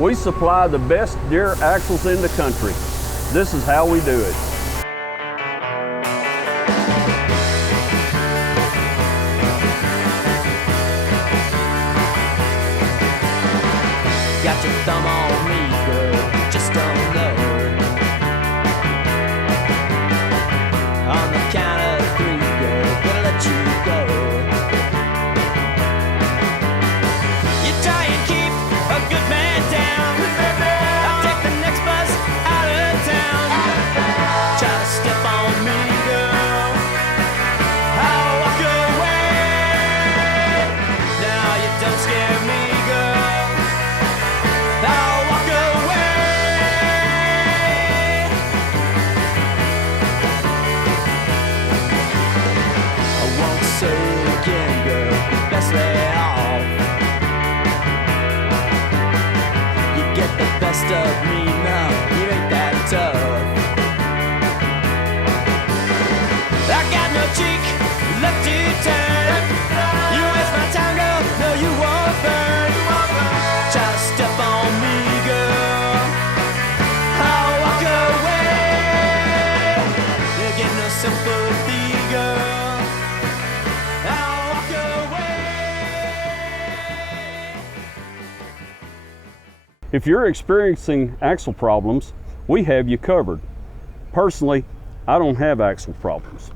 We supply the best Deere axles in the country. This is how we do it. Got your thumb on me, girl, just don't know. On the count of 3, girl, gonna let you go. You try and keep a good man down. I'll take the next bus out of town. Try to step on me, girl, I'll walk away. Now you don't scare me, girl, I'll walk away. I won't say it again, girl, best lay off. You get the best of me now, you ain't that tough. I got no cheek left to turn. You waste my time, girl, no you won't burn. Try to step on me, girl, I'll walk away. You get no sympathy, girl, I'll walk away. If you're experiencing axle problems, we have you covered. Personally, I don't have axle problems.